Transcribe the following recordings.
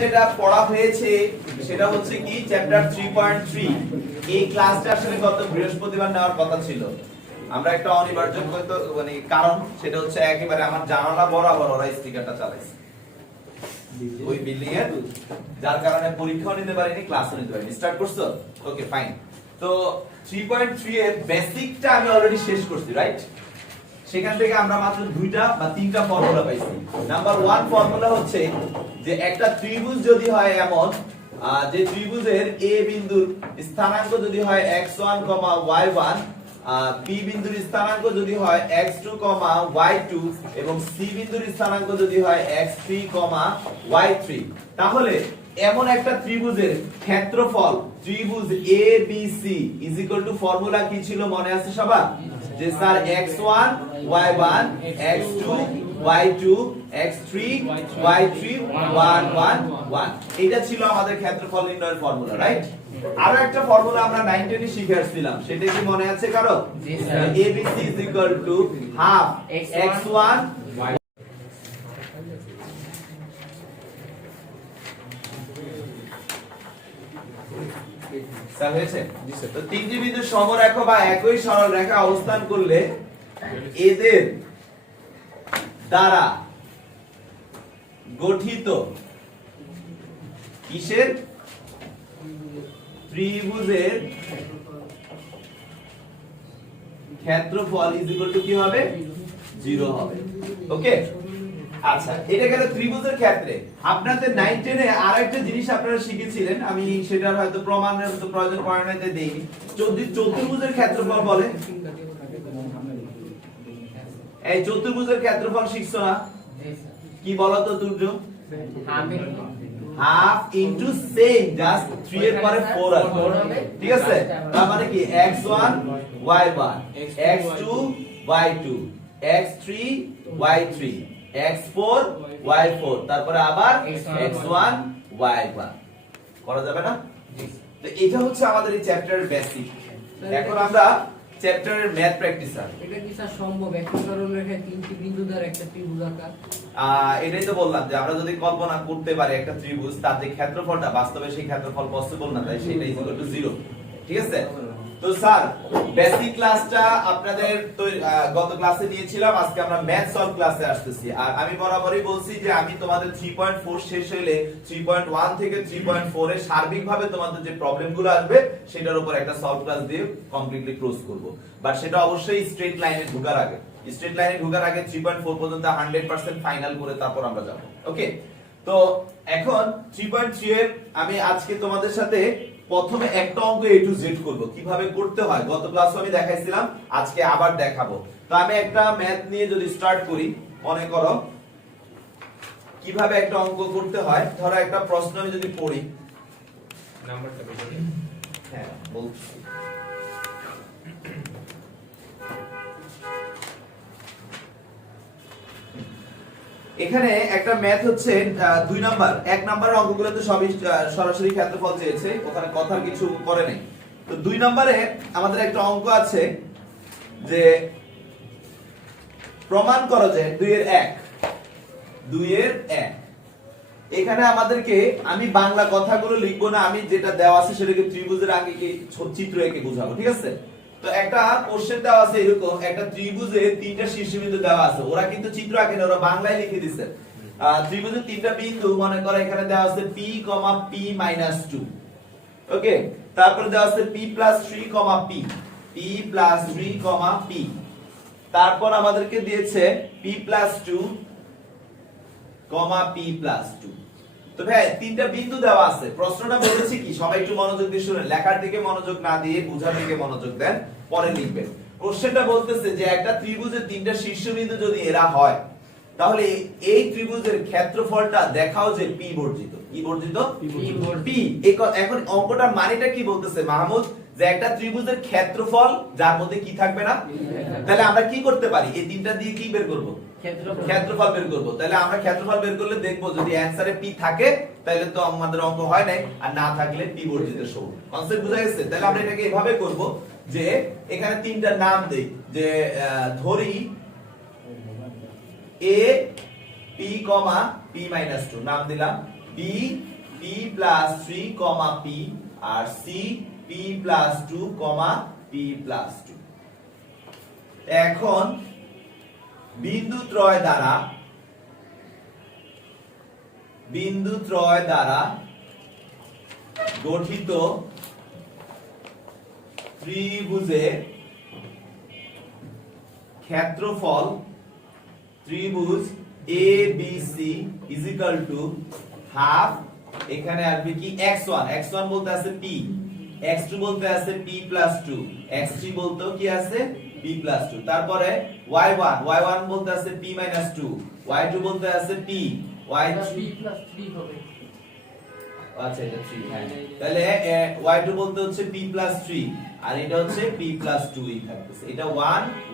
যেটা পড়া হয়েছে সেটা হচ্ছে কি চ্যাপ্টার 3.3। এই ক্লাসটা আসলে গত বৃহস্পতিবার নেওয়ার কথা ছিল। আমরা একটা অনিবার্য মানে কারণ সেটা হচ্ছে একেবারে আমার জানালা বরাবর ওরা স্টিকারটা চালাইছে ওই বিল্ডিং এর, যার কারণে পরীক্ষাও নিতে পারিনি, ক্লাসও নিতে পারিনি। স্টার্ট করছো? Okay fine. তো 3.3 এর বেসিকটা আমি অলরেডি শেষ করছি, রাইট? সেখান থেকে আমরা মাত্র দুইটা বা তিনটা ফর্মুলা পাইছি। নাম্বার 1 ফর্মুলা হচ্ছে যে একটা ত্রিভুজ যদি হয় এমন যে ত্রিভুজের a বিন্দুর স্থানাঙ্ক যদি হয় x1, y1, b বিন্দুর স্থানাঙ্ক যদি হয় x2, y2 এবং c বিন্দুর স্থানাঙ্ক যদি হয় x3, y3, তাহলে এমন একটা ত্রিভুজের ক্ষেত্রফল ত্রিভুজ ABC ফর্মুলা কি ছিল মনে আছে সবার? যে sir x1 y1 x2 y2 x3 y3 1 1 1, এটা ছিল আমাদের ক্ষেত্রফল নির্ণয়ের ফর্মুলা, রাইট? আরো একটা ফর্মুলা আমরা 9 10 এ শিখে আসছিলাম, সেটা কি মনে আছে কারো? ABC half x1 হয়েছে। তো তিনটি বিন্দু সমরেখা বা একই সরল রেখা অবস্থান করলে এদের দ্বারা গঠিত কিসের ত্রিভুজের ক্ষেত্রফল কি হবে? 0 হবে। ওকে, আচ্ছা, এটা গেল ত্রিভুজের ক্ষেত্রে। আপনাদের 9 10 এ আরেকটা জিনিস আপনারা শিখেছিলেন, আমি সেটার হয়তো প্রমাণের তো প্রয়োজন পড়ে না তাই দেইনি। যদি চতুর্ভুজের ক্ষেত্রফল বলে, এই চতুর্ভুজের ক্ষেত্রফল শিখছো না? কি বলো তো Turya? Half into same, just 3 এর পরে 4 আসবে, ঠিক আছে? তার মানে কি x1 y1 x2 y2 x3 y3 x4 y4, তারপরে আবার x1 y1 করা যাবে না? তো এটা হচ্ছে আমাদের এই চ্যাপ্টারের বেসিক। এখন আমরা চ্যাপ্টারের ম্যাথ প্র্যাকটিসার। এটা কি স্যার সম্ভব একই সরল রেখায় তিনটি বিন্দু দ্বারা একটা ত্রিভুজ আঁকা? এটাই তো বললাম যে আমরা যদি কল্পনা করতে পারি একটা ত্রিভুজ, তার যে ক্ষেত্রফলটা বাস্তবে সেই ক্ষেত্রফল পসিবল না, তাই সেটা ইকুয়াল টু 0, ঠিক আছে? তো স্যার বেসিক ক্লাসটা আপনাদের তো গত ক্লাসে দিয়েছিলাম, আজকে আমরা ম্যাথ সলভ ক্লাসে আসতেছি। আর আমি বরাবরই বলছি যে আমি তোমাদের 3.4 শেষ হইলে 3.1 থেকে 3.4 এ সার্বিকভাবে তোমাদের যে প্রবলেমগুলো আসবে সেটার উপর একটা সলভ ক্লাস দিয়ে কমপ্লিটলি ক্লোজ করব। বাট সেটা অবশ্যই স্ট্রেট লাইনে ঢোকার আগে, 3.4 পর্যন্ত 100% ফাইনাল করে তারপর আমরা যাব। ওকে, তো এখন 3.3 এর আমি আজকে তোমাদের সাথে প্রথমে একটা অঙ্ক A to Z করব। কিভাবে করতে হয় গত ক্লাসে আমি দেখাইছিলাম, আজকে আবার দেখাবো। তো আমি একটা ম্যাথ নিয়ে যদি স্টার্ট করি, মনে করো কিভাবে একটা অঙ্ক করতে হয়। ধরো একটা প্রশ্ন আমি যদি পড়ি, নাম্বারটা বলি। হ্যাঁ বলছি, এখানে একটা ম্যাথ হচ্ছে 2 নাম্বার। 1 নাম্বারের অঙ্কগুলো তো সবই সরাসরি ক্ষেত্রফল চেয়েছে, ওখানে কথার কিছু করে নাই। তো 2 নাম্বারে আমাদের একটা অঙ্ক আছে যে প্রমাণ করো যে 2 এর 1 এখানে আমাদেরকে, আমি বাংলা কথাগুলো লিখবো না, আমি যেটা দেওয়া আছে সেটাকে ত্রিভুজের আগে কি চিত্র এঁকে বোঝাবো, ঠিক আছে? তো একটা কোশ্চেন দেওয়া আছে এরকম, একটা ত্রিভুজে 3টা শীর্ষবিন্দু দেওয়া আছে, ওরা কিন্তু চিত্র আঁকেনি, ওরা বাংলায় লিখে দিয়েছে। ত্রিভুজে 3টা বিন্দু মনে করো এখানে দেওয়া আছে p, p - 2, ওকে? তারপরে দেওয়া আছে p + 3, p + 3, p, তারপর আমাদেরকে দিয়েছে p + 2, p + 2। তো ভাই 3টা বিন্দু দেওয়া আছে, প্রশ্নটা বলেছি কি, সবাই একটু মনোযোগ দিয়ে শুনেন, লেখার দিকে মনোযোগ না দিয়ে বোঝার দিকে মনোযোগ দেন, পরে লিখবেন। কোশ্চেনটা বলতেছে যে একটা ত্রিভুজের 3টা শীর্ষবিন্দু যদি এরা হয়, তাহলে এই ত্রিভুজের ক্ষেত্রফলটা দেখাও যে p বর্জিত। কি বর্জিত? p। এখন অঙ্কটার মানেটা কি বলতেছে মাহমুদ? যে একটা ত্রিভুজের ক্ষেত্রফল যার মধ্যে কি থাকবে না। তাহলে আমরা কি করতে পারি? এই 3টা দিয়ে কি বের করব? ক্ষেত্রফল বের করব। তাহলে আমরা ক্ষেত্রফল বের করলে দেখব যদি অ্যানসারে p থাকে তাহলে তো আমাদের অঙ্ক হয় নাই, আর না থাকলে p বর্জিত সমান। কনসেপ্ট বুঝা গেছে? তাহলে আমরা এটাকে এভাবে করব যে এখানে 3টা নাম দেই, যে ধরি a p, p - 2 নাম দিলাম, B P plus 3 comma P আর C P plus 2 comma P plus 2 এখন বিন্দু ত্রয় দ্বারা গঠিত ত্রিভুজের ক্ষেত্রফল ত্রিভুজ ABC is equal to half এখানে আসবে কি x1 বলতে আছে p x2 বলতে আছে p plus 2 x3 বলতেও কি আছে p plus 2 তারপরে y1 বলতে আছে p minus 2 y2 বলতে আছে p y3 প্লাস 3 হবে। আচ্ছা এটা 3 হ্যাঁ তাহলে y2 বলতে হচ্ছে p plus 3 আর এটা হচ্ছে p plus 2 ই থাকতেছে এটা 1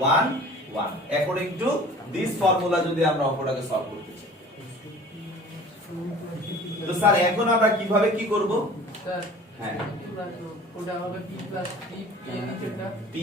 1 1 according to this formula যদি আমরা অঙ্কটাকে সলভ করতে চাই তো স্যার এখন আমরা কিভাবে কি করব স্যার হ্যাঁ ওটা হবে p প্লাস 3 এর নিচেটা p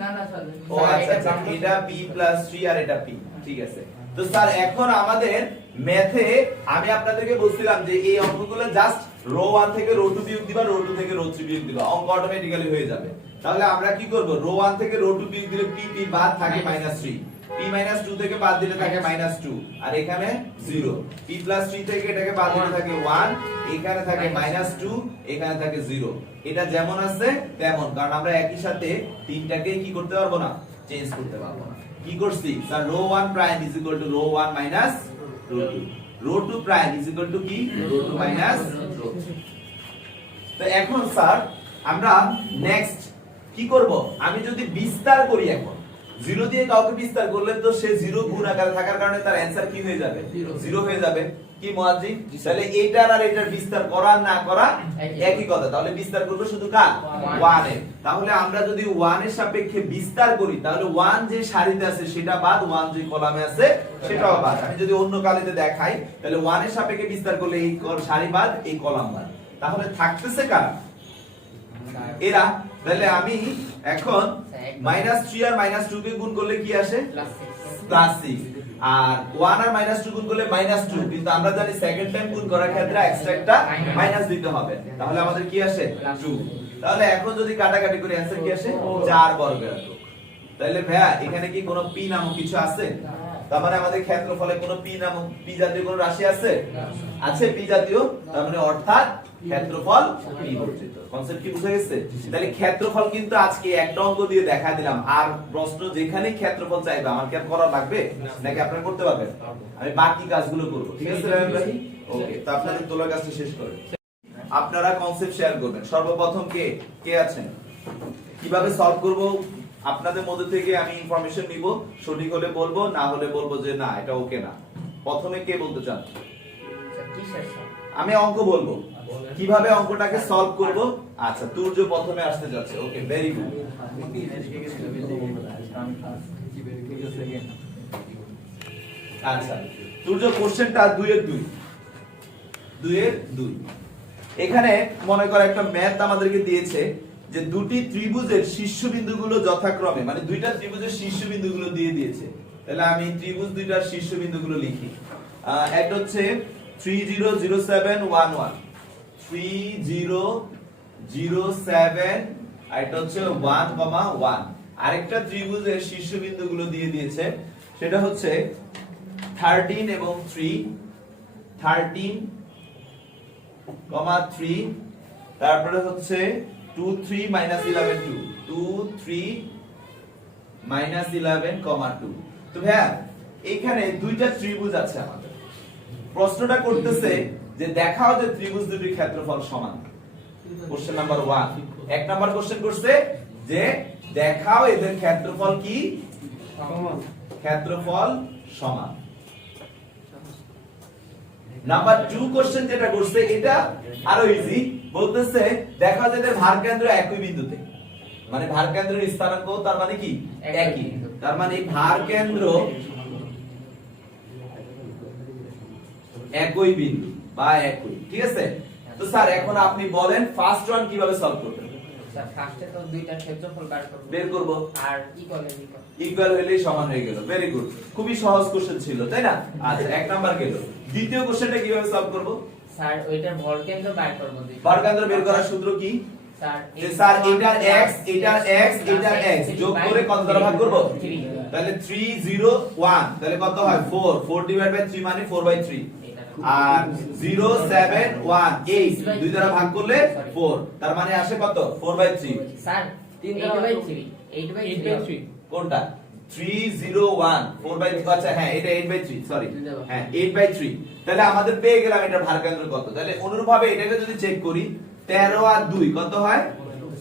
না স্যার ও আচ্ছা আচ্ছা এটা p plus 3 আর এটা p ঠিক আছে তো স্যার এখন আমাদের ম্যাথে আমি আপনাদেরকে বলছিলাম যে এই অঙ্কগুলো জাস্ট রো 1 থেকে রো 2 বিয়োগ দিবা রো 2 থেকে রো 3 বিয়োগ দিবা অঙ্ক অটোমেটিক্যালি হয়ে যাবে তাহলে আমরা কি করব রো 1 থেকে রো 2 বিয়োগ দিলে p বাদ থাকে -3 p -2 থেকে বাদ দিলে থাকে -2 আর এখানে 0 p + 3 থেকে এটাকে বাদ দিলে থাকে 1 এখানে থাকে -2 এখানে থাকে 0 এটা যেমন আছে তেমন কারণ আমরা একই সাথে তিনটাকে কি করতে পারবো না চেঞ্জ করতে পারবো না কি করছি sir row 1 prime = row 1 - row 2 row 2 prime = কি রো 2 - রো 3 তো এখন স্যার আমরা নেক্সট কি করব আমি যদি বিস্তার করি এখন 0 দিয়ে কাউকে বিস্তার করলে তো সে 0 গুণ আকারে থাকার কারণে তার অ্যানসার কি হয়ে যাবে 0 হয়ে যাবে কি মুয়াজ্জিন তাহলে এইটার আর এটার বিস্তার করা না করা একই কথা তাহলে বিস্তার করব শুধু কার 1 এর তাহলে আমরা যদি 1 এর সাপেক্ষে বিস্তার করি তাহলে 1 যে সারিতে আছে সেটা বাদ 1 যে কলামে আছে সেটাও বাদ আমি যদি অন্য কালিতে দেখাই তাহলে 1 এর সাপেক্ষে বিস্তার করলে এই সারি বাদ এই কলাম বাদ তাহলে থাকতেছে কারা এরা তাহলে আমি এখন -3 আর -2 কে গুণ করলে কি আসে +6 আর 1 আর -2 গুণ করলে -2 কিন্তু আমরা জানি সেকেন্ড টাইম গুণ করার ক্ষেত্রে এক্সট্রা একটা মাইনাস দিতে হবে তাহলে আমাদের কি আসে 2 তাহলে এখন যদি কাটাকাটি করি অ্যানসার কি আসে 4 বর্গের তাহলে ভাইয়া এখানে কি কোনো p নামক কিছু আছে তার মানে আমাদের ক্ষেত্রফলে কোনো p নামক p জাতীয় কোনো রাশি আছে আছে p জাতীয় তার মানে অর্থাৎ ক্ষেত্রফল p বর্জিত কনসেপ্ট কি বুঝা গেছে তাহলে ক্ষেত্রফল কিন্তু আজকে একটা অঙ্ক দিয়ে দেখা দিলাম আর প্রশ্ন যেখানে ক্ষেত্রফল চাইবে আমার কি আর করা লাগবে নাকি আপনারা করতে পারবেন আমি বাকি কাজগুলো করব ঠিক আছে রায়ন ভাই ওকে তো আপনাদের তোলার কাজটা শেষ করেন আপনারা কনসেপ্ট শেয়ার করবেন সর্বপ্রথম কে আছেন কিভাবে সলভ করব আপনাদের মধ্যে থেকে আমি ইনফরমেশন নিব সঠিক হলে বলবো না হলে বলবো যে না এটা ওকে না প্রথমে কে বলতে চান আমি অঙ্ক বলবো কিভাবে অঙ্কটাকে সলভ করব আচ্ছা তুর্য প্রথমে আসতে যাচ্ছে ওকে ভেরি গুড আচ্ছা তুর্য কোশ্চেনটা 2 এর 2 এখানে মনে করো একটা ম্যাথ আমাদেরকে দিয়েছে যে দুটি ত্রিভুজের শীর্ষবিন্দুগুলো যথাক্রমে মানে দুইটা ত্রিভুজের শীর্ষবিন্দুগুলো দিয়ে দিয়েছে তাহলে আমি ত্রিভুজ দুইটার শীর্ষবিন্দুগুলো লিখি একটা হচ্ছে 300711 3007 আর এটা হচ্ছে 1,1 আরেকটা ত্রিভুজের শীর্ষবিন্দুগুলো দিয়ে দিয়েছে সেটা হচ্ছে 13 এবং 3 13,3 তারপরে হচ্ছে 2 3 -11 2 3 -11,2 তো ভাইয়া এখানে দুইটা ত্রিভুজ আছে আমাদের প্রশ্নটা করতেছে যে দেখাও যে ত্রিভুজ দুটির ক্ষেত্রফল সমান কোশ্চেন নাম্বার 1 এক নাম্বার কোশ্চেন করছে যে দেখাও এদের ক্ষেত্রফল কি সমান ক্ষেত্রফল সমান নাম্বার 2 কোশ্চেন যেটা করছে এটা আরো ইজি বলতেছে দেখাও যে এদের ভার কেন্দ্র একই বিন্দুতে মানে ভার কেন্দ্রের স্থানাঙ্ক তার মানে কি একই তার মানে ভার কেন্দ্র একই বিন্দু বা একই ঠিক আছে তো স্যার এখন আপনি বলেন ফার্স্ট ওয়ান কিভাবে সলভ করবেন স্যার ফার্স্টে তো দুইটা ক্ষেত্রফল বের করব আর ইকুয়াল হলেই সমান হয়ে গেল ভেরি গুড খুবই সহজ কোশ্চেন ছিল তাই না আচ্ছা এক নাম্বার গেল দ্বিতীয় কোশ্চেনটা কিভাবে সলভ করব স্যার ওইটার ভর কেন্দ্র বাইর করব ভর কেন্দ্র বের করার সূত্র কি স্যার যে স্যার এটার x এটার x এটার x যোগ করে কত দ্বারা ভাগ করব 3 তাহলে 3 0 1 তাহলে কত হয় 4 4 ডিভাইড বাই 3 মানে 4/3 আর 0 7 1 8 দুই দ্বারা ভাগ করলে 4 তার মানে আসে কত 4/3 স্যার 8/3 কোনটা 301 4/3 আচ্ছা হ্যাঁ এটা 8/3 সরি হ্যাঁ 8/3 তাহলে আমাদের পেয়ে গেলাম এটা ভার কেন্দ্র কত তাহলে অনুরূপভাবে এটাকে যদি চেক করি 13 আর 2 কত হয়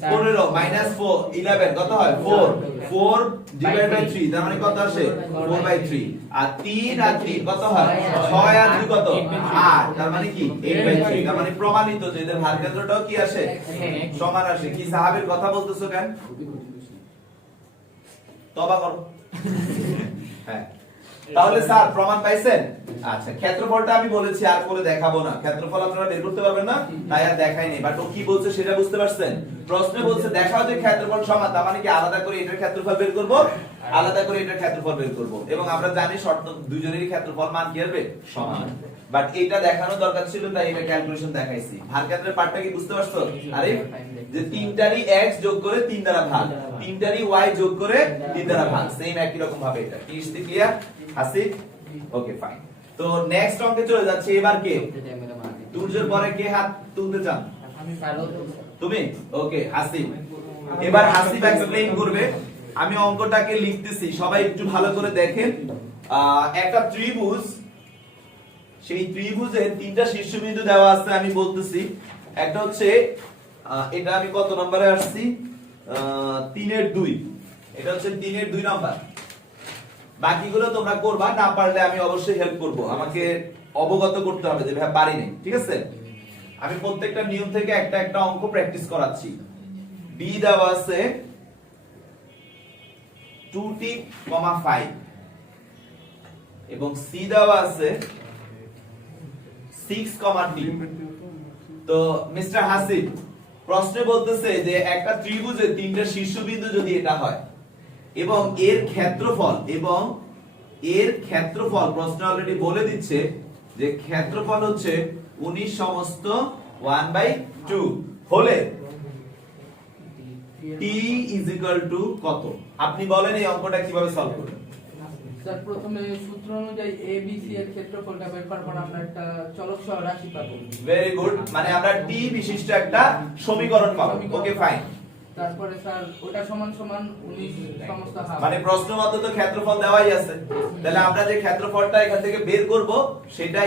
15 মাইনাস 4 11 কত হয় 4 4 ডিভাইড বাই 3 তার মানে কত আসে 4/3 আর 3 আর 3 কত হয় 6 আর 2 কত 8 তার মানে কি 8/3 তার মানে প্রমাণিত যে এদের ভার কেন্দ্রটাও কি আসে সমান আসে কি সাহাবের কথা বলতেছো কেন তওবা করো হ্যাঁ তাহলে স্যার প্রমাণ পাইছেন আচ্ছা ক্ষেত্রফলটা আমি বলেছি আর করে দেখাবো না ক্ষেত্রফল আপনারা বের করতে পারবেন না তাই আর দেখাইনি বাট ও কি বলছে সেটা বুঝতে পারছেন প্রশ্নে বলছে দেখাও যে ক্ষেত্রফল সমান তার মানে কি আলাদা করে এটার ক্ষেত্রফল বের করব আলাদা করে এটার ক্ষেত্রফল বের করব এবং আমরা জানি শর্ত দুইজনেরই ক্ষেত্রফল মান কি হবে সমান বাট এটা দেখানো দরকার ছিল তাই এটা ক্যালকুলেশন দেখাইছি ভার কেন্দ্রের পার্টটা কি বুঝতে পারছো আরে যে তিনটারই x যোগ করে 3 দ্বারা ভাগ তিনটারই y যোগ করে 3 দ্বারা ভাগ সেম একই রকম ভাবে এটা কি ক্লিয়ার আসিফ ওকে ফাইন তো নেক্সট অঙ্কে চলে যাচ্ছে এবার কে তুর্যের পরে কে হাত তুলতে চান তুমি ওকে হাসিব এবার হাসিব এক্সপ্লেইন করবে আমি অঙ্কটাকে লিখতেছি সবাই একটু ভালো করে দেখেন একটা ত্রিভুজ সেই ত্রিভুজের তিনটা শীর্ষবিন্দু দেওয়া আছে আমি বলতেছি একটা হচ্ছে এটা আমি কত নম্বরে আসছি 3 এর 2 এটা হচ্ছে 3 এর 2 নাম্বার বাকিগুলো তোমরা করবা না পারলে আমি অবশ্যই হেল্প করব আমাকে অবগত করতে হবে যে ভাই পারি নাই ঠিক আছে আমি প্রত্যেকটা নিয়ম থেকে একটা একটা অঙ্ক প্র্যাকটিস করাচ্ছি বি দেওয়া আছে 2t, 5 এবং সি দেওয়া আছে 6, t তো মিস্টার হাসিব প্রশ্নে বলতেছে যে একটা ত্রিভুজের তিনটা শীর্ষবিন্দু যদি এটা হয় এবং এর ক্ষেত্রফল প্রশ্ন অলরেডি বলে দিচ্ছে যে ক্ষেত্রফল হচ্ছে 19 সমস্ত 1/2 হলে t কত আপনি বলেন এই অঙ্কটা কিভাবে সলভ করবেন স্যার প্রথমে সূত্র অনুযায়ী ABC এর ক্ষেত্রফলটা বের করার পর আমরা একটা চলক সহ রাশি পাবো ভেরি গুড মানে আমরা t বিশিষ্ট একটা সমীকরণ পাবো ওকে ফাইন তারপরে স্যার ওটা সমান সমান 19 সমস্ত হাফ মানে প্রশ্ন মতে তো ক্ষেত্রফল দেওয়াই আছে তাহলে আমরা যে ক্ষেত্রফলটা এখান থেকে বের করব সেটা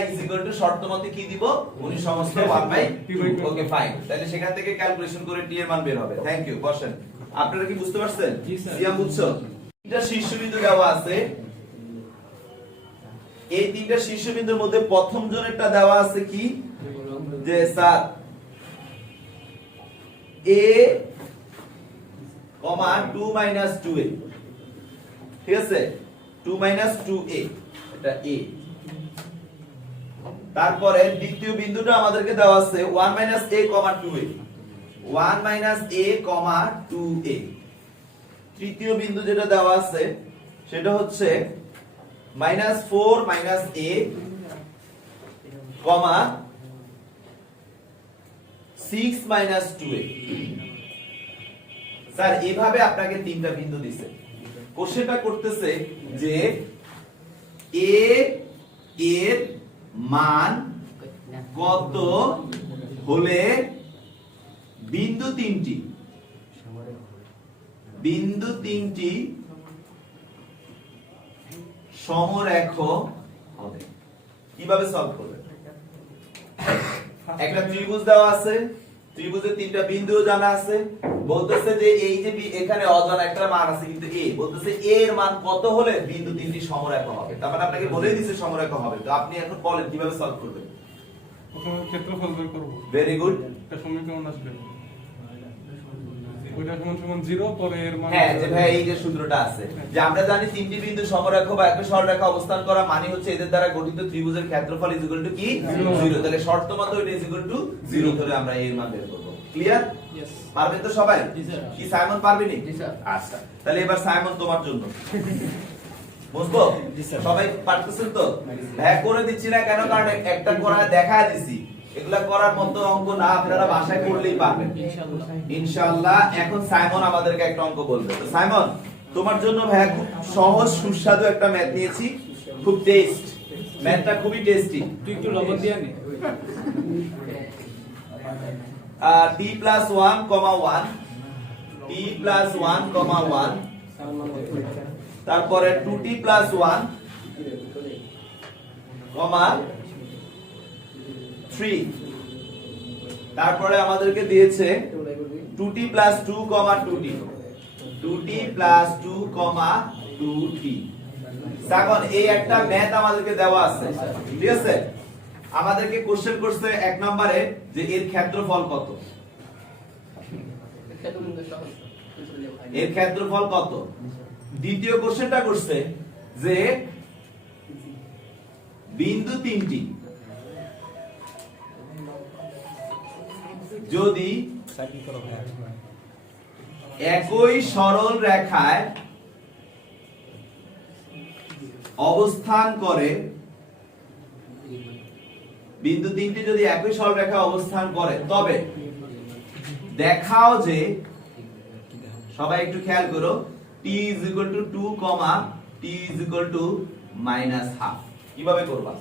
শর্ত মতে কি দিব 19 সমস্ত 1/2 ওকে ফাইন তাহলে সেখান থেকে ক্যালকুলেশন করে t এর মান বের হবে থ্যাংক ইউ বসেন আপনারা কি বুঝতে পারছেন সিয়াম বুঝছো তিনটা শীর্ষবিন্দু দেওয়া আছে এই তিনটা শীর্ষবিন্দুর মধ্যে প্রথম জনেরটা দেওয়া আছে কি যে স্যার a 2 - 2a ঠিক আছে 2 - 2a এটা a তারপরে দ্বিতীয় বিন্দুটা আমাদেরকে দেওয়া আছে 1 - a, 2a 1 - a, 2a তৃতীয় বিন্দু যেটা দেওয়া আছে সেটা হচ্ছে -4 - a, কমা 6 - 2a স্যার এভাবে আপনাকে তিনটা বিন্দু দিছে কোশ্চেনটা করতেছে যে a এর মান কত হলে বিন্দু তিনটি সমরেখ হবে কিভাবে সলভ করবেন একটা ত্রিভুজ দেওয়া আছে ত্রিভুজের তিনটা বিন্দু জানা আছে বলতেছে যে এই যে এখানে অজানা একটা মান আছে কিন্তু a বলতেছে a এর মান কত হলে বিন্দু তিনটি সমরেখ হবে তার মানে আপনাকে বলেই দিয়েছে সমরেখ হবে তো আপনি এখন বলেন কিভাবে সলভ করবেন প্রথমে ক্ষেত্রফল বের করব ভেরি গুড এটা সমীকরণ আসবে ওইটা সমান 0 পরে এর মান হ্যাঁ যে ভাই এই যে সূত্রটা আছে যে আমরা জানি তিনটি বিন্দু সমরেখ বা একটা সরলরেখা অবস্থান করা মানে হচ্ছে এদের দ্বারা গঠিত ত্রিভুজের ক্ষেত্রফল কি 0 তাহলে শর্ত মতো এটা 0 ধরে আমরা এর মান বের করব ক্লিয়ার यस পারবেন তো সবাই জি স্যার কি সাইমন পারবেনি জি স্যার আচ্ছা তাহলে এবার সাইমন তোমার জন্য বুঝবো সবাই পারতেছেন তো ভাগ করে দিচ্ছি না কেন কারণ একটা করা দেখায় দিছি এগুলা করার মতো অঙ্ক না, আপনারা বাসায় করলেই পারবেন ইনশাআল্লাহ। এখন সাইমন আমাদেরকে একটা অঙ্ক বলবে। তো সাইমন, তোমার জন্য ভাইয়া খুব সহজ সুস্বাদু একটা ম্যাথ নিয়েছি, খুব টেস্ট, ম্যাথটা খুবই টেস্টি। তুই একটু লবণ দিয়ে নে। t plus 1, 1, t plus 1, 1, তারপরে 2t plus 1, 3, তারপরে আমাদেরকে দিয়েছে 2t plus 2, 2t, 2t plus 2, 2t। এখন এই একটা ম্যাথ আমাদেরকে দেওয়া আছে, ঠিক আছে? আমাদেরকে কোশ্চেন করছে এক নম্বরে যে এর ক্ষেত্রফল কত, এর ক্ষেত্রফল কত। দ্বিতীয় কোশ্চেনটা করছে যে বিন্দু তিনটি যদি একই সরল রেখায় অবস্থান করে, বিন্দু তিনটি যদি একই সরল রেখায় অবস্থান করে, তবে দেখাও যে, সবাই একটু খেয়াল করো, t is equal to 2, t is equal to -half। কিভাবে করবা?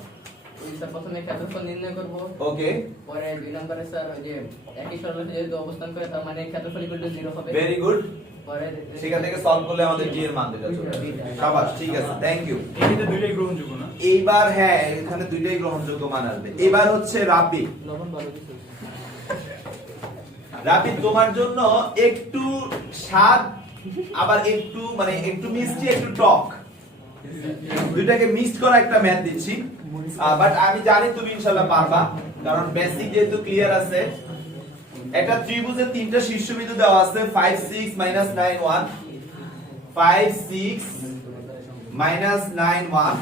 স্যার প্রথমে ক্ষেত্রফল নির্ণয় করব। ওকে, পরে দুই নম্বরে স্যার ওই যে একই সরলরেখায় যদি অবস্থান করে তার মানে ক্ষেত্রফল ইকুয়াল টু 0 হবে। Very good. পরে সেখান থেকে সলভ করলে আমাদের t এর মান দিতে চলে আসবে। শাবাশ, ঠিক আছে, থ্যাংক ইউ। এখানে দুইটাই গ্রহণযোগ্য না? এইবার হ্যাঁ, এখানে দুইটাই গ্রহণযোগ্য মান আসবে। এবার হচ্ছে রাবি। লবণ ভালো কিছু। রাবি, তোমার জন্য একটু স্বাদ, আবার একটু মানে একটু মিষ্টি, একটু টক, দুইটাকে মিক্সড করা একটা ম্যাথ দিচ্ছি। বাট আমি জানি তুমি ইনশাআল্লাহ পারবা, কারণ বেসিক যেহেতু ক্লিয়ার আছে। একটা ত্রিভুজের তিনটা শীর্ষবিন্দু দেওয়া আছে, 5 6 -9 1, 5 6 -9 1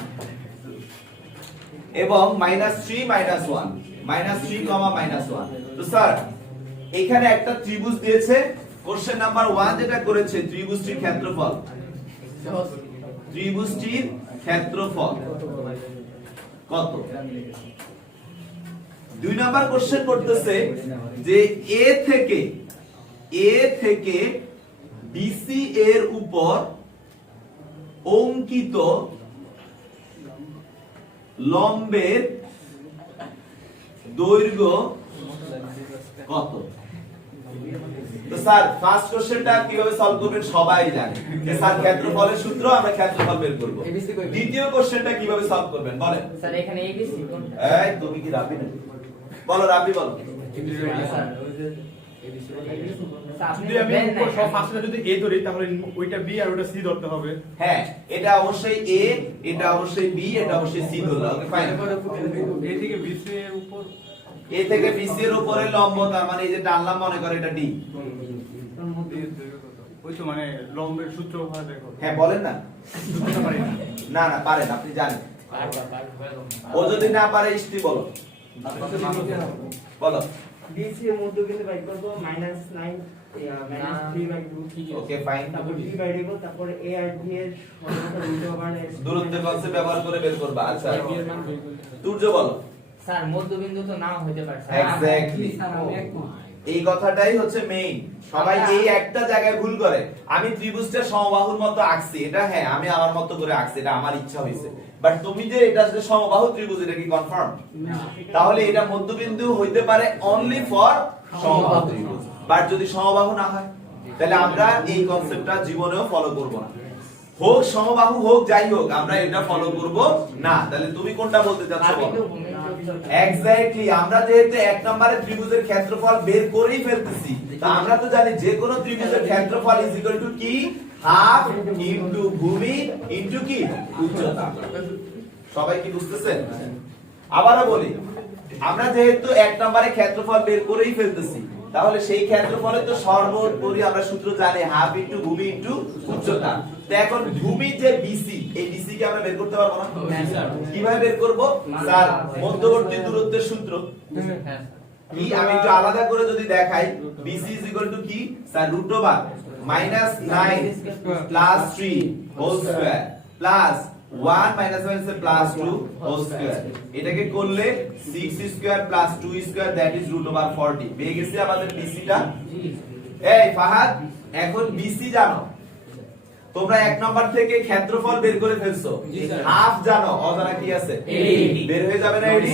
এবং -3 -1, -3, -1। তো স্যার এখানে একটা ত্রিভুজ দিয়েছে, কোশ্চেন নাম্বার 1 যেটা করেছে ত্রিভুজটির ক্ষেত্রফল, সহজ। ত্রিভুজটির ক্ষেত্রফল কত। 2 নাম্বার কোশ্চেন করতেছে যে এ থেকে বিসি এর উপর অঙ্কিত লম্বের দৈর্ঘ্য কত। তো স্যার ফার্স্ট কোশ্চেনটা কিভাবে সলভ করবেন সবাই জানে, যে স্যার ক্ষেত্রফলের সূত্র, আমরা ক্ষেত্রফল বের করব। দ্বিতীয় কোশ্চেনটা কিভাবে সলভ করবেন বলেন। স্যার এখানে এবিসি কোনটা? এই তুমি কি রাবি না? বলো রাবি, বলো। স্যার আপনি যদি আমি দেন না উপর সব পাঁচটা যদি এ ধরি তাহলে ওইটা বি আর ওইটা সি ধরতে হবে। হ্যাঁ, এটা অবশ্যই এ, এটা অবশ্যই বি, এটা অবশ্যই সি ধরলাম। Okay fine. এ থেকে বিসি এর উপর, এ থেকে বিসি এর উপরে লম্ব, তার মানে এই যে টানলাম, মনে করে এটা ডি। ওই তো মানে লম্বের সূত্র হয় দেখো। হ্যাঁ বলেন না। বুঝতে পারি না। না না পারেন, আপনি জানেন। ও যদি না পারে ইস্তি বলো, বলো। BC এর মধ্যবিন্দু বাই করব -9 -3/2। Okay fine. তারপর d বাই দেব, তারপর a আর b এর সরলতা দুটো মানে দূরত্বের কনসেপ্ট ব্যবহার করে বের করবা। আচ্ছা তুর্য বলো। স্যার মধ্যবিন্দু তো নাও হতে পারে স্যার। এক্স্যাক্টলি, এই কথাটাই হচ্ছে মেইন। সবাই এই একটা জায়গায় ভুল করে। আমি ত্রিভুজটা সমবাহুর মতো আঁকছি, এটা হ্যাঁ আমি আমার মতো করে আঁকছি, এটা আমার ইচ্ছা হয়েছে। বাট তুমি যে এটা যে সমবাহু ত্রিভুজ, এটা কি কনফার্ম? তাহলে এটা মধ্যবিন্দু হইতে পারে অনলি ফর সমবাহু ত্রিভুজ। বাট যদি সমবাহু না হয়, তাহলে আমরা এই কনসেপ্টটা জীবনেও ফলো করব না। হোক সমবাহু হোক যাই হোক, আমরা এটা ফলো করব না। তাহলে তুমি কোনটা বলতে চাচ্ছো বলো? এক্স্যাক্টলি, আমরা যেহেতু এক নম্বরে ত্রিভুজের ক্ষেত্রফল বের করেই ফেলতেছি, তা আমরা তো জানি যে কোনো ত্রিভুজের ক্ষেত্রফল ইজ ইকুয়াল টু কি, হাফ ইনটু ভূমি ইনটু কি, উচ্চতা। সবাই কি বুঝতেছেন? আবারও বলি, আমরা যেহেতু এক নম্বরে ক্ষেত্রফল বের করেই ফেলতেছি, তাহলে সেই ক্ষেত্রফলে তো সর্বোপরি আমরা সূত্র জানি, হাফ ইনটু ভূমি ইনটু উচ্চতা। তো এখন ভূমি যে বিসি, এই বিসি কে আমরা বের করতে পারবো না? কিভাবে বের করব স্যার? মধ্যবর্তী দূরত্বের সূত্র কি, আমি একটু আলাদা করে যদি দেখাই, বিসি ইজ ইকুয়াল টু কি sir, √(-9 + 3 whole square plus 1 minus 1 is plus 2 whole square. এটাকে করলে 6 square plus 2 square that is √40। পেয়ে গেছি আমাদের বিসি টা। এই ফাহাদ, এখন বিসি জানো তোমরা 1 নাম্বার থেকে ক্ষেত্রফল বের করে ফেলছো, হাফ জানো, অজানা কি আছে? বের হয়ে যাবে না এডি?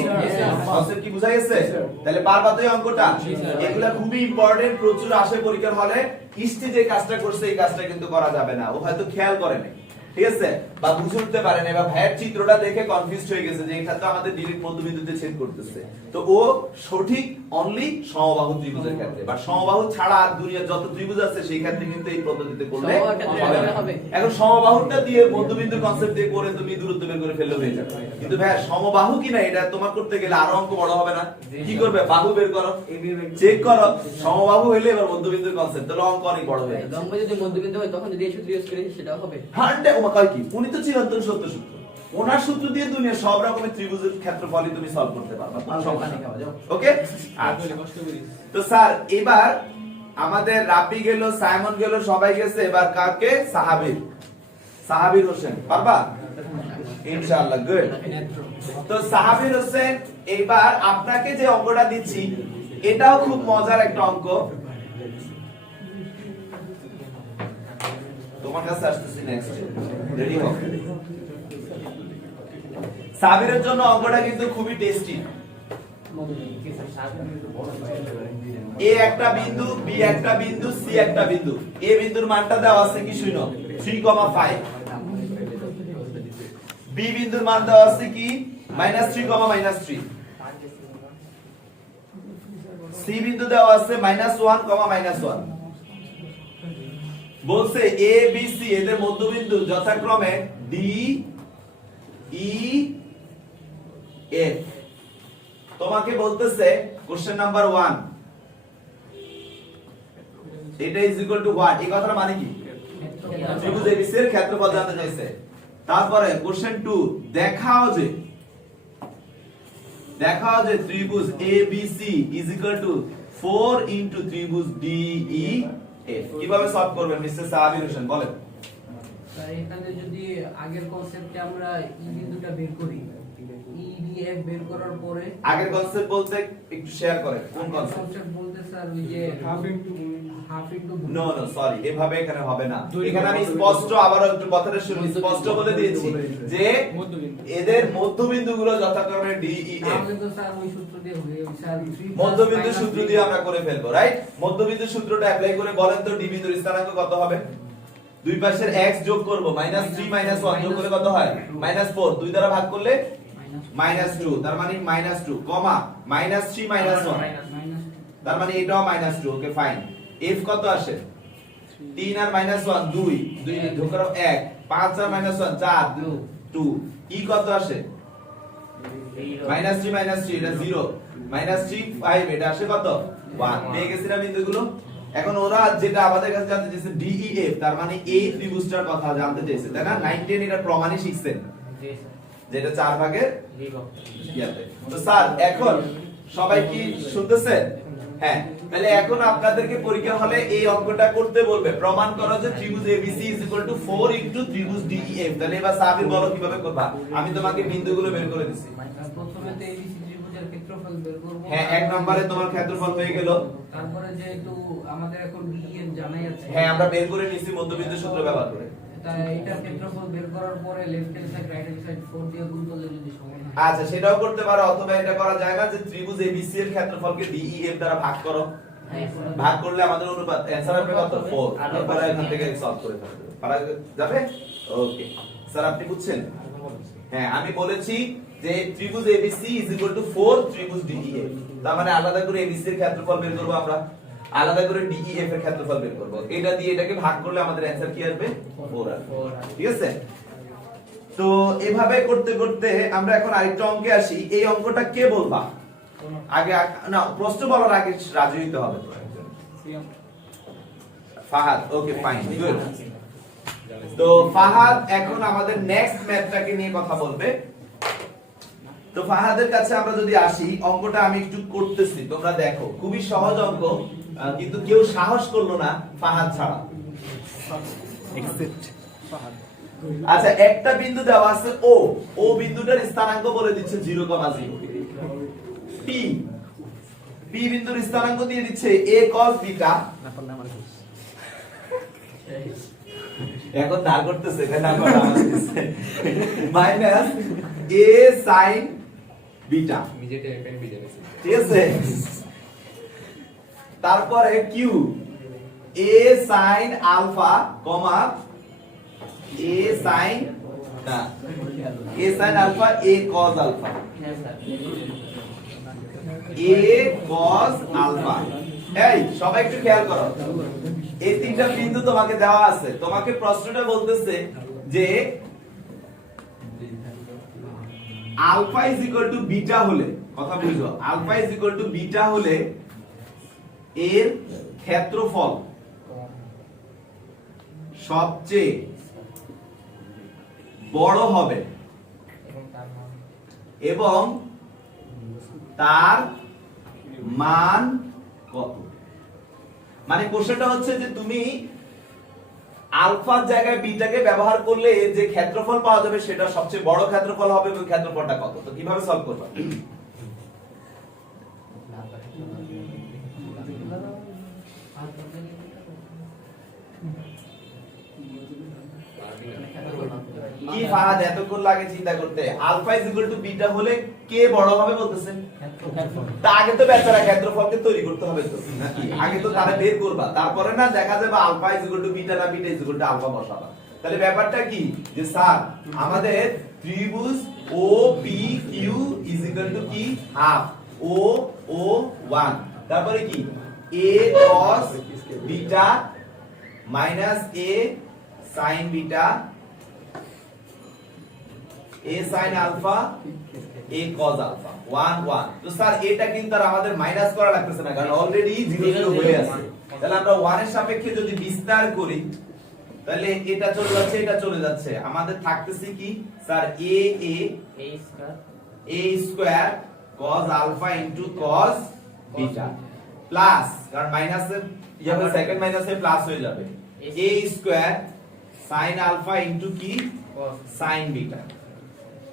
কনসেপ্ট কি বুঝা গেছে? তাহলে বারবার তো এই অঙ্কটা, এগুলা খুবই ইম্পর্টেন্ট, প্রচুর আসে পরীক্ষার হলে। ইষ্টি যে কাজটা করছে এই কাজটা কিন্তু করা যাবে না, ও হয়তো খেয়াল করে নাই, ঠিক আছে, বা বুঝে উঠতে পারে না, বা ভাইয়ের চিত্রটা দেখে কনফিউজড হয়ে গেছে যে এটা তো আমাদের ডিরেক্ট মধ্যবিন্দুতে ছেদ করতেছে। তো ও সঠিক অনলি সমবাহু ত্রিভুজের ক্ষেত্রে, বা সমবাহু ছাড়া আর দুনিয়ার যত ত্রিভুজ আছে সেই ক্ষেত্রে কিন্তু এই পদ্ধতিতে করলে হবে না। এখন সমবাহুটা দিয়ে মধ্যবিন্দুর কনসেপ্ট দিয়ে করে তুমি দূরত্ব বের করে ফেললে হয়ে যাবে। কিন্তু ভাই সমবাহু কি না এটা তোমার করতে গেলে আরো অঙ্ক বড় হবে না? কি করবে? বাহু বের করো, চেক করো, সমবাহু হইলে এবার মধ্যবিন্দুর কনসেপ্ট, তাহলে অঙ্ক অনেক বড় হয়ে যাবে। লম্ব যদি মধ্যবিন্দু হয় তখন যদি এই সূত্র ইউজ করি সেটা হবে 100 ওমা কয় কি? উনি তো চিরন্তন সত্য সূত্র, ওনার সূত্র দিয়ে দুনিয়ার সব রকমের ত্রিভুজের ক্ষেত্রফলই তুমি সলভ করতে পারবা। ওকে, তো স্যার এবার আমাদের রাব্বি গেল, সাইমন গেল, সবাই গেছে, এবার কাকে? সাহাবীর হোসেন, পারবা ইনশাআল্লাহ? গুড। তো সাহাবীর হোসেন, এবার আপনাকে যে অঙ্কটা দিচ্ছি এটাও খুব মজার একটা অঙ্ক, তোমার কাছে আসতেছি নেক্সট, রেডি হও। সাবিরের জন্য অঙ্কটা কিন্তু খুবই টেস্টি। এ একটা বিন্দু, বি একটা বিন্দু, সি একটা বিন্দু। এ বিন্দুর মানটা দেওয়া আছে কি শুনো? 3,5। বি বিন্দুর মান দেওয়া আছে কি? -3,-3। সি বিন্দু দেওয়া আছে -1,-1। বলছে এ বি সি এদের মধ্যবিন্দু যথাক্রমে ডি ই এফ। তোমাকে বলতেছে কোশ্চেন নাম্বার 1 এটা ইজ ইকুয়াল টু হোয়াট? এই কথার মানে কি? ত্রিভুজ এবিসি এর ক্ষেত্রফল জানতে চাইছে। তারপরে কোশ্চেন 2 দেখাও যে ত্রিভুজ ABC is equal two 4 into ত্রিভুজ ডিই এফ। কিভাবে সলভ করবেন মিস্টার সাহাবীর হোসেন, বলেন। তাই এখানে যদি আগের কনসেপ্টে আমরা ই বিন্দুটা বের করি, ই ডি এফ বের করার পরে আগের কনসেপ্ট বলতে একটু শেয়ার করেন, কোন কনসেপ্ট? কনসেপ্ট বলতে স্যার ওই যে হাফ ইনটু নো সরি, এভাবে এখানে হবে না। এখানে আমি স্পষ্ট আবারও একটু কথাটা শুনুন, স্পষ্ট বলে দিয়েছি যে এদের মধ্যবিন্দুগুলো যথাক্রমে ডি ই এফ। তাহলে তো স্যার ওই সূত্র দিয়ে হবে স্যার, মধ্যবিন্দু সূত্র দিয়ে আমরা করে ফেলবো, রাইট? মধ্যবিন্দু সূত্রটা অ্যাপ্লাই করে বলেন তো ডি বিন্দুর স্থানাঙ্ক কত হবে? দুই পাশের x যোগ করব, -3 -1 যোগ করে কত হয়? -4। দুই দ্বারা ভাগ করলে -2, তার মানে -2, কমা -3 -1, তার মানে এটাও -2। Okay fine. f কত আসে? 3 আর -1 2, 2 যোগ করো 1, 5 আর -1 4, 2। ই কত আসে? -3 -3 এটা 0, -3 5, এটা আসে কত? 1। পেয়ে গেছি না বিন্দুগুলো? এখন ওরা যেটা আমাদের কাছে জানতে চাইছে ডিইএফ, তার মানে এই ত্রিভুজটার কথা জানতে চাইছে, তাই না? 9 10 এটা প্রমাণই শিখছেন, যেটা 4 ভাগের ইয়াতে। তো স্যার এখন সবাই কি শুনতেছেন? হ্যাঁ, তাহলে এখন আপনাদেরকে পরীক্ষা হলে এই অঙ্কটা করতে বলবে, প্রমাণ করো যে ত্রিভুজ ABC is equal two 4 into ত্রিভুজ ডিইএফ। তাহলে এবার সাবির বলো কিভাবে করবা? আমি তোমাকে বিন্দুগুলো বের করে দিছি। প্রথমে তো এবিসি ত্রিভুজের ক্ষেত্রফল বের করব। হ্যাঁ, এক নম্বরে তোমার ক্ষেত্রফল হয়ে গেল। তারপরে যেহেতু আমাদের এখন ডিএফ জানাই আছে, হ্যাঁ, আমরা বের করে নিছি মধ্যবিন্দু সূত্র ব্যবহার করে। তাই এটা ক্ষেত্রফল বের করার পরে left hand side right hand side 4 দিয়ে গুণ করলে যদি সমান হয়। আচ্ছা, সেটাও করতে পারো, অথবা এটা করা যায় না যে ত্রিভুজ এবিসি এর ক্ষেত্রফলকে ডিইএফ দ্বারা ভাগ করো। ভাগ করলে আমাদের অনুপাত অ্যানসার হবে কত? 4। তারপরে এখান থেকে সলভ করে ফেলতে পারা যাবে। ওকে স্যার, আপনি বুঝছেন? হ্যাঁ, আমি বলেছি যে ত্রিভুজ এবিসি ইজ ইকুয়াল টু 4 ত্রিভুজ ডিইএফ। তার মানে আলাদা করে এবিসি এর ক্ষেত্রফল বের করব আমরা, আলাদা করে ডিইএফ এর ক্ষেত্রফল বের করব। এটা দিয়ে এটাকে ভাগ করলে আমাদের অ্যানসার কি আসবে? 4 আসবে। ঠিক আছে? তো এভাবে করতে করতে আমরা এখন আরেকটা অঙ্কে আসি। এই অঙ্কটা কে বলবা? আগে না, প্রশ্ন বলার আগে রাজি হইতে হবে। Fahad, okay fine, good. তো ফাহাদ এখন আমাদের নেক্সট ম্যাথটাকে নিয়ে কথা বলবে। তো ফাহাদের কাছে আমরা যদি আসি, অঙ্কটা আমি একটু করতেছি, তোমরা দেখো, খুবই সহজ অঙ্ক, কিন্তু কেউ সাহস করলো না ফাহাদ ছাড়া। আচ্ছা একটা বিন্দু দেওয়া আছে ও, ও বিন্দুটার স্থানাঙ্ক বলে দিচ্ছে 0,0। পি, পি বিন্দুর স্থানাঙ্ক দিয়ে দিচ্ছে a cos বিটা, এখন দাঁড় করতেছে তাই না, মাইনাস a sin বিটা, ঠিক আছে। তারপরে Q a sin alpha comma a sin না a sin alpha a cos alpha, a cos alpha. এই সবাই একটু খেয়াল করো, এই তিনটা বিন্দু তোমাকে দেওয়া আছে, তোমাকে প্রশ্নটা বলতেছে যে alpha is equal to beta হলে, কথা বুঝো, alpha is equal to beta হলে এর ক্ষেত্রফল সবচেয়ে বড় হবে এবং তার মান কত। মানে কোশ্চেনটা হচ্ছে যে তুমি আলফার জায়গায় বিটাকে ব্যবহার করলে এর যে ক্ষেত্রফল পাওয়া যাবে সেটা সবচেয়ে বড় ক্ষেত্রফল হবে, এবং ক্ষেত্রফলটা কত, তো কিভাবে সলভ করবে? কি ফারাদ এতক্ষণ লাগে চিন্তা করতে, alpha is equal to beta হলে কে বড় হবে বলতেছেন? তা আগে তো বেচারা ক্ষেত্রফলকে তৈরি করতে হবে তো নাকি, আগে তো তারা বের করবা, তারপরে না দেখা যাবে alpha is equal to beta না beta is equal to alpha বসাবা। তাহলে ব্যাপারটা কি যে স্যার আমাদের ত্রিভুজ O P Q is equal to কি হাফ ও ও 1, তারপরে কি a cos beta minus a sin beta a sin alpha a cos alpha 1 1। তো স্যার এটা কিন্তু আর আমাদের মাইনাস করা লাগতেছে না, কারণ অলরেডি 0 0 হয়ে আছে। তাহলে আমরা 1 এর সাপেক্ষে যদি বিস্তার করি তাহলে এটা চলে যাচ্ছে, এটা চলে যাচ্ছে, আমাদের থাকতেছে কি sir a square cos alpha into cos beta plus, কারণ মাইনাসে যাবে সেকেন্ড মাইনাসে প্লাস হয়ে যাবে, a square sin alpha into কি sin বিটা।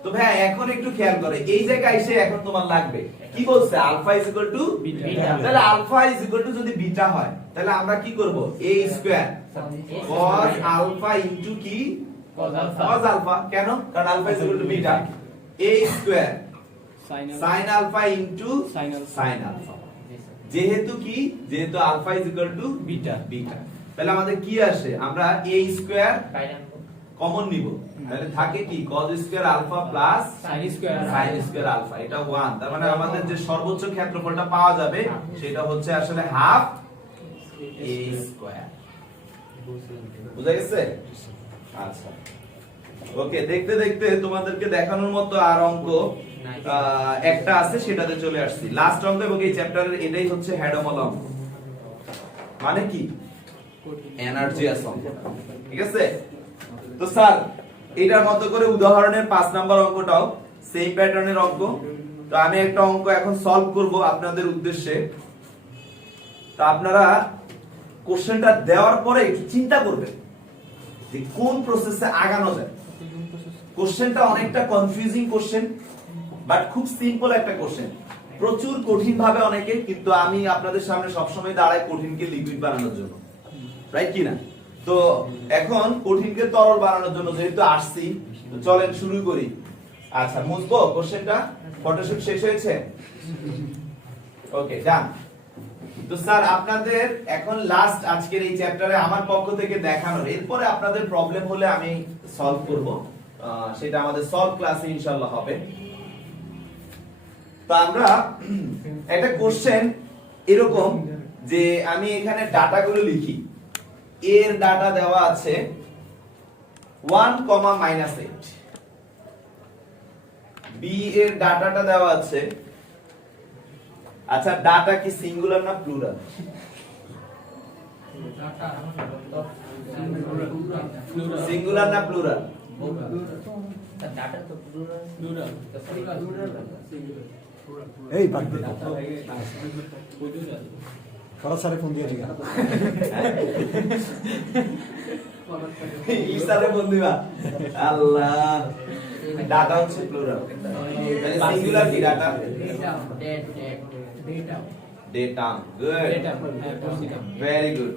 তো ভাই এখন একটু খেয়াল করে এই জায়গায় এসে এখন তোমার লাগবে কি বলছে alpha is equal to beta, তাহলে আলফা ইজ ইকুয়াল টু যদি বিটা হয় তাহলে আমরা কি করব a square cos alpha into কি cos আলফা, কেন, কারণ alpha is equal to beta, a square sin alpha into sin alpha, যেহেতু কি যেহেতু alpha is equal to beta beta, তাহলে আমাদের কি আসে, আমরা a স্কয়ার কমন নিব, তাহলে থাকে কি cos square alpha plus sin square alpha, এটা 1, তার মানে আমাদের যে সর্বোচ্চ ক্ষেত্রফলটা পাওয়া যাবে সেটা হচ্ছে আসলে হাফ a স্কয়ার। বুঝা গেছে? আচ্ছা ওকে, দেখতে দেখতে তোমাদেরকে দেখানোর মতো আর অঙ্ক একটা আছে, সেটাতে চলে আসছি, লাস্ট অঙ্ক, এবং এই চ্যাপ্টারের এটাই হচ্ছে হেডমল অঙ্ক, মানে কি এনার্জি আছে অঙ্ক, ঠিক আছে। তো স্যার এটার মতো করে উদাহরণের 5 নাম্বার অঙ্কটাও সেম প্যাটার্নের অঙ্ক, তো আমি একটা অঙ্ক এখন সলভ করব আপনাদের উদ্দেশ্যে। তো আপনারা কোশ্চেনটা দেওয়ার পরে একটু চিন্তা করবেন যে কোন প্রসেসে আগানো যায়। কোশ্চেনটা অনেকটা কনফিউজিং কোশ্চেন, বাট খুব সিম্পল একটা কোশ্চেন, প্রচুর কঠিন ভাবে অনেকে, কিন্তু আমি আপনাদের সামনে সবসময় দাঁড়াই কঠিনকে লিকুইড বানানোর জন্য, রাইট কি না? তো এখন কঠিনকে তরল বানানোর জন্য যেহেতু আসছি, তো চলেন শুরু করি। আচ্ছা মুছবো কোশ্চেনটা, ফটোশুট শেষ হয়েছে, ওকে ডান। তো স্যার আপনাদের এখন লাস্ট আজকের এই চ্যাপ্টারে আমার পক্ষ থেকে দেখানোর, এরপরে আপনাদের প্রবলেম হলে আমি সলভ করব, সেটা আমাদের সলভ ক্লাসে ইনশাআল্লাহ হবে। তো আমরা একটা কোশ্চেন এরকম যে আমি এখানে ডাটাগুলো লিখি, এর ডাটা দেওয়া আছে 1, -8, বি এর ডাটাটা দেওয়া আছে, আচ্ছা ডাটা কি সিঙ্গুলার না প্লুরাল? সিঙ্গুলার না প্লুরাল? এই বাদ দে, ফরাদ স্যারে ফোন দিয়ে দিই ইসারে বন্ধুরা আল্লাহ ডাটা হচ্ছে প্লুরাল তাহলে সিঙ্গুলার কি data data good very good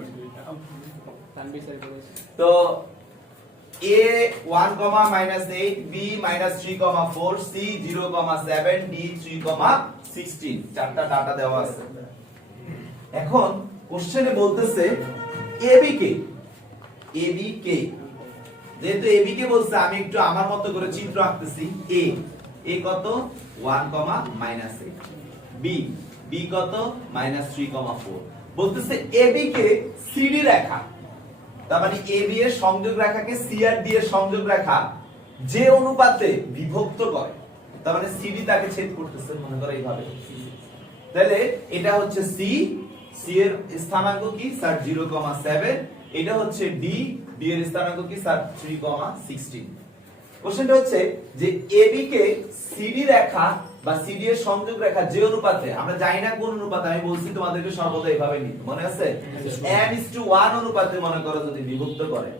তো a 1 8 b -3 4 c 0 7 d 3 16 চারটা ডাটা দেওয়া আছে এখন কোশ্চেনে বলতেছে ab কে যেহেতু ab কে বলছে আমি একটু আমার মতো করে চিত্র আঁকতেছি a কত 1 -8 b কত -3 4 বলতেছে ab কে cd রেখা তার মানে AB এর সংযোগ রেখাকে CR এর সংযোগ রেখা যে অনুপাতে বিভক্ত করে তার মানে CD তাকে ছেদ করতেছে মনে করো এইভাবে তাহলে এটা হচ্ছে C এর স্থানাঙ্ক কি স্যার 0,7 এটা হচ্ছে D এর স্থানাঙ্ক কি স্যার 3,16 কোশ্চেনটা হচ্ছে যে AB কে CD রেখা বা CD এর সংযোগ রেখা যে অনুপাতে আমরা জানি না কোন অনুপাতে আমি বলছি তোমাদেরকে সর্বদা এইভাবে নিতে মনে আছে m:1 অনুপাতে মনে করো যদি বিভক্ত করে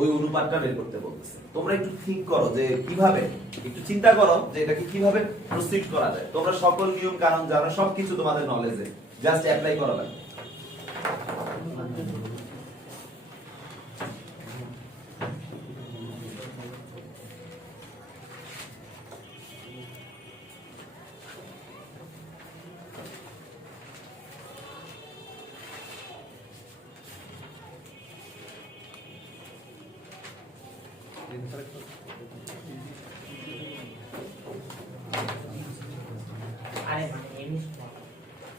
ওই অনুপাতটা বের করতে বলতেছে তোমরা একটু থিংক করো যে কিভাবে একটু চিন্তা করো যে এটাকে কিভাবে প্রসিড করা যায় তোমরা সকল নিয়ম কানুন জানো সবকিছু তোমাদের নলেজে জাস্ট অ্যাপ্লাই করা লাগবে আরে মানে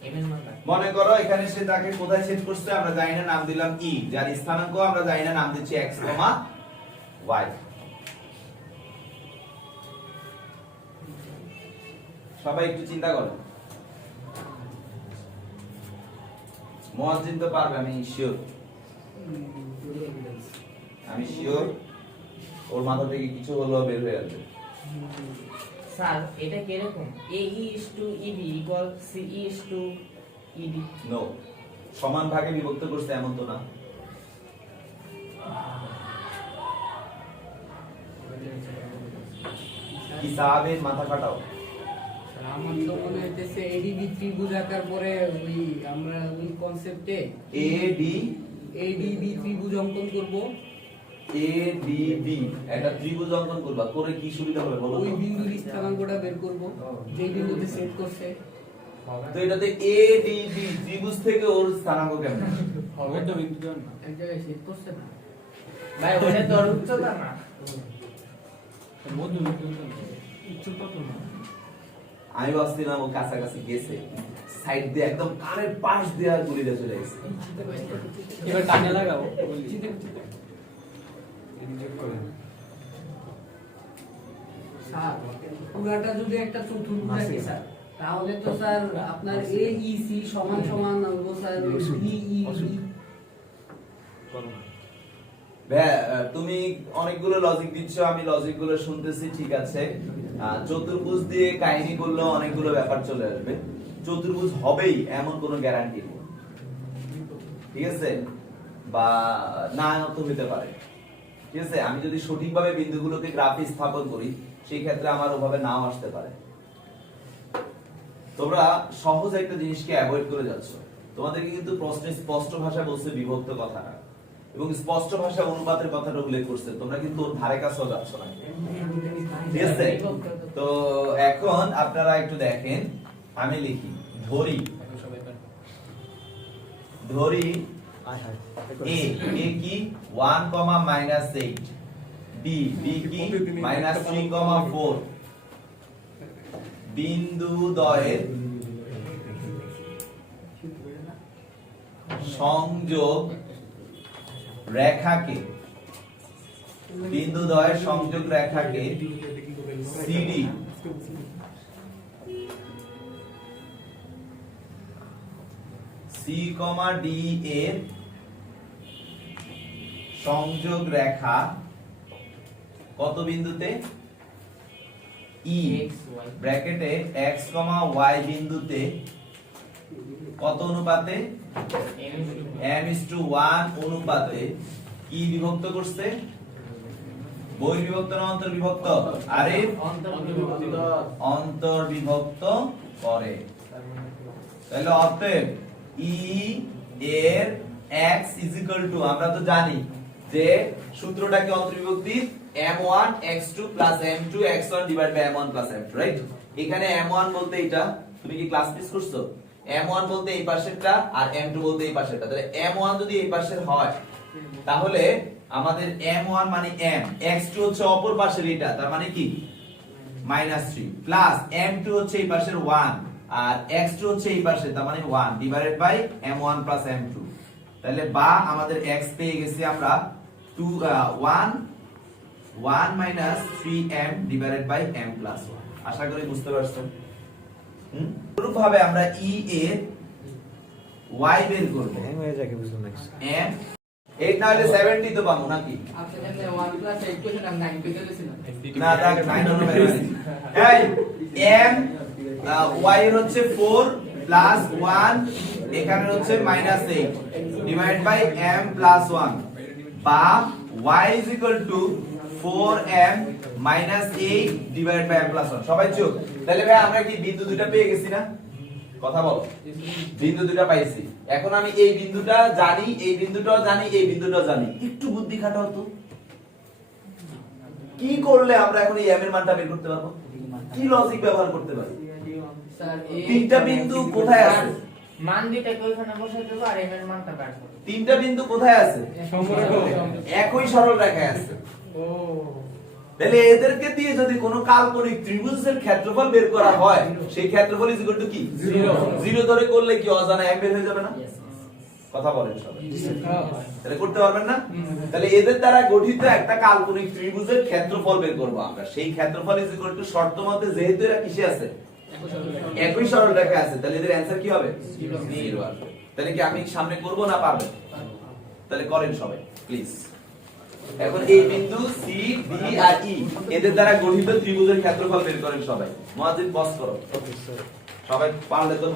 এমএন মানে মনে করো এখানে সে তাকে কোথায় সেট করছে আমরা জানি না নাম দিলাম ই যার স্থানাঙ্ক আমরা জানি না নাম দিচ্ছি x, y সবাই একটু চিন্তা করো মুয়াজ্জিন তো পারবে আমি শিওর ওর মাথা থেকে কিছু হলো বের হয়ে আসবে স্যার এটা কি এরকম AE/EB = CE/ED নো সমান ভাগে বিভক্ত করছে এমন তো না হিসাবে মাথা কাটাও আমার তো মনে হইতেছে ADB ত্রিভুজ আঁকার পরে ওই আমরা ওই কনসেপ্টে ADB ত্রিভুজ অঙ্কন করব ADB একটা ত্রিভুজ অঙ্কন করবা করে কি সুবিধা হবে বলো ওই বিন্দুর স্থানাঙ্কটা বের করব যে বিন্দুতে সেট করছে তো এটাতে ADB ত্রিভুজ থেকে ওর স্থানাঙ্ক কেমন হবে তো বিন্দু দেন না এক জায়গায় সেট করছে না ভাই ওটা তোর উচ্চতা না মধ্য বিন্দু উচ্চতা তো না আমি ভাবছিলাম ও কাছাকাছি গেছে সাইড দিয়ে একদম কানের পাশ দিয়ে আর গুলিটা চলে গেছে এবার কানে লাগাও স্যার পুরাটা যদি একটা চতুর্ভুজ থাকে স্যার তাহলে তো স্যার আপনার AEC সমান সমান হলো স্যার BEB তুমি অনেকগুলো লজিক দিচ্ছ আমি লজিক গুলো শুনতেছি ঠিক আছে চতুর্ভুজ দিয়ে কাহিনী করলে অনেকগুলো ব্যাপার চলে আসবে চতুর্ভুজ হবেই এমন কোনো গ্যারান্টি নেই ঠিক আছে বা না তো হতে পারে ঠিক আছে আমি যদি সঠিকভাবে বিন্দুগুলোকে গ্রাফে স্থাপন করি সেই ক্ষেত্রে আমার ওভাবে নাও আসতে পারে তোমরা সহজ একটা জিনিসকে অ্যাভয়েড করে যাচ্ছ তোমাদেরকে কিন্তু প্রশ্নে স্পষ্ট ভাষায় বলছে বিভক্ত কথাটা এবং স্পষ্ট ভাষা অনুপাতের কথাটা উল্লেখ করছে তোমরা কিন্তু ওর ধারে কাছেও যাচ্ছ না ঠিক আছে তো এখন আপনারা একটু দেখেন আমি লিখি ধরি a কি 1, -8 b কি -3, 4 বিন্দু দ্বয়ের সংযোগ রেখাকে CD C, D এর সংযোগ রেখা কত বিন্দুতে E ব্র্যাকেটে x, y বিন্দুতে কত অনুপাতে m is to m1 অনুপাতে কি বিভক্ত করছে বহির্বিভক্ত না অন্তর্বিভক্ত আরে অন্তর্বিভক্ত করে তাহলে অতএব e এর x আমরা তো জানি যে সূত্রটা কি অন্তর্বিভক্তির m1 x2 m2 x1 m1 m2 right এখানে m1 বলতে এটা তুমি কি ক্লাস মিস করছো m1 বলতে এই পাশেরটা আর m2 বলতে এই পাশেরটা তাহলে m1 যদি এই পাশের হয় তাহলে আমাদের m1 মানে m x2 হচ্ছে অপর পাশের এটা তার মানে কি -3 প্লাস m2 হচ্ছে এই পাশের 1 আর x2 হচ্ছে এই পাশে তার মানে 1 ডিভাইডেড বাই m1 m2 তাহলে বা আমাদের x পেয়ে গেছি আমরা 1 3m divided by m plus 1 আশা করি বুঝতে পারছেন অনুরূপভাবে আমরা e এর y বের করব m 8 না হলে 70 তো পাবো নাকি আপনি দেখলে 1 প্লাস 8 কোশ্চেন আমি 9 পেতে দিয়েছিলাম না দেখ 9 হলো এই m y এর হচ্ছে 4 প্লাস 1 এখানে হচ্ছে -8 ডিভাইড বাই m প্লাস 1 বা y is equal to 4m minus 8 divided by m plus 1 সবাই চুপ তাহলে ভাই আমরা কি বিন্দু দুটো পেয়ে গেছি না কথা বলো বিন্দু দুটো পাইছি এখন আমি এই বিন্দুটা জানি এই বিন্দুটাও জানি এই বিন্দুটাও জানি একটু বুদ্ধি খাটাও তো কি করলে আমরা এখন এই m এর মানটা বের করতে পারবো কি লজিক ব্যবহার করতে পারি স্যার তিনটা বিন্দু কোথায় আছে মান দুইটাকে ওখানে বসাই দেবো আর m এর মানটা বের করব তিনটা বিন্দু কোথায় আছে একই সরল রেখায় আছে ও তাহলে এদেরকে দিয়ে যদি কোনো কাল্পনিক ত্রিভুজের ক্ষেত্রফল বের করা হয় সেই ক্ষেত্রফল ইজ ইকুয়াল টু কি 0 ধরে করলে কি অজানা m বের হয়ে যাবে না কথা বলেন সবাই তাহলে করতে পারবেন না তাহলে এদের দ্বারা গঠিত একটা কাল্পনিক ত্রিভুজের ক্ষেত্রফল বের করব আমরা সেই ক্ষেত্রফল ইজ ইকুয়াল টু শর্ত মতে যেহেতু এরা কিসে আছে একই সরল রেখায় আছে তাহলে এদের অ্যানসার কি হবে 0 আসবে তাহলে কি আমি সামনে করব না পারবো তাহলে করেন সবাই প্লিজ এখন এই বিন্দু C D আর E এদের দ্বারা গঠিত ত্রিভুজের ক্ষেত্রফল বের করেন সবাই মুয়াজ্জিন পজ করো ওকে স্যার সবাই পারলে তো